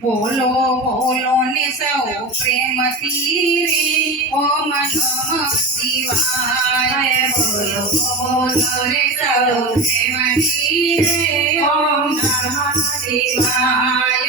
बोलो बोलो ने सौ प्रेम तीरे, ओ मनो शिवाय। बोलो बोलो ने सौ प्रेम तीरे, ओ नम शिवाय।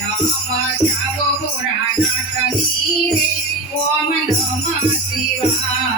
नम जाओ पुराना तीरे ओ मनो शिवाय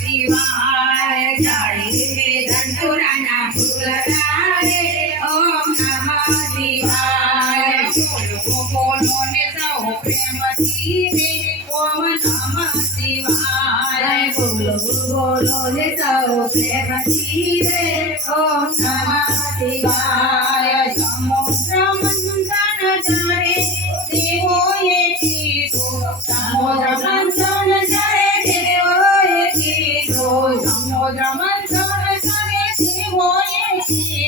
शिवाय काळी धनुराना फुलणारे ओम नमः शिवाय बोलो बोलो ने सौ प्रेम सीने ओम नमः शिवाय बोलो बोलो ने सौ प्रेम सीने ओम नमः शिवाय समुद्रम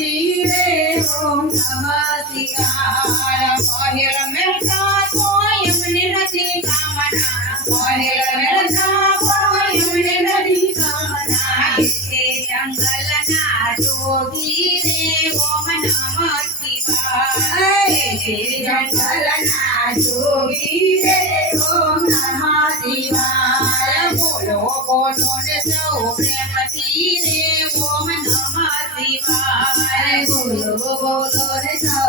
Tirei o nome da Tia, a Bahia.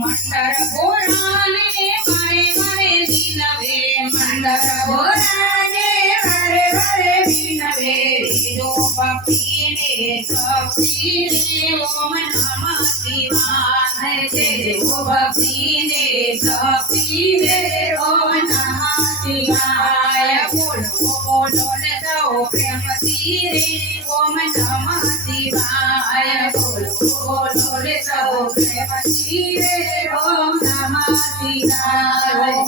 ಮಂಡರ ಬೋರಾನೆ ಮರೆ ಮರೆ ದಿನವೇ ಮಂಡರ ಬೋರಾನೆ ಮರೆ ಮರೆ ದಿನವೇ ಇದು ಪಪ್ಪೀನೆ ಸಪ್ಪೀನೆ ಓಮ ನಮ ಶಿವಾಯ ಜಯ ಓ ಪಪ್ಪೀನೆ ಸಪ್ಪೀನೆ ಓಮ ನಮ ಶಿವಾಯ પ્રેમથી રે ઓમ નમઃ શિવાય ઓમ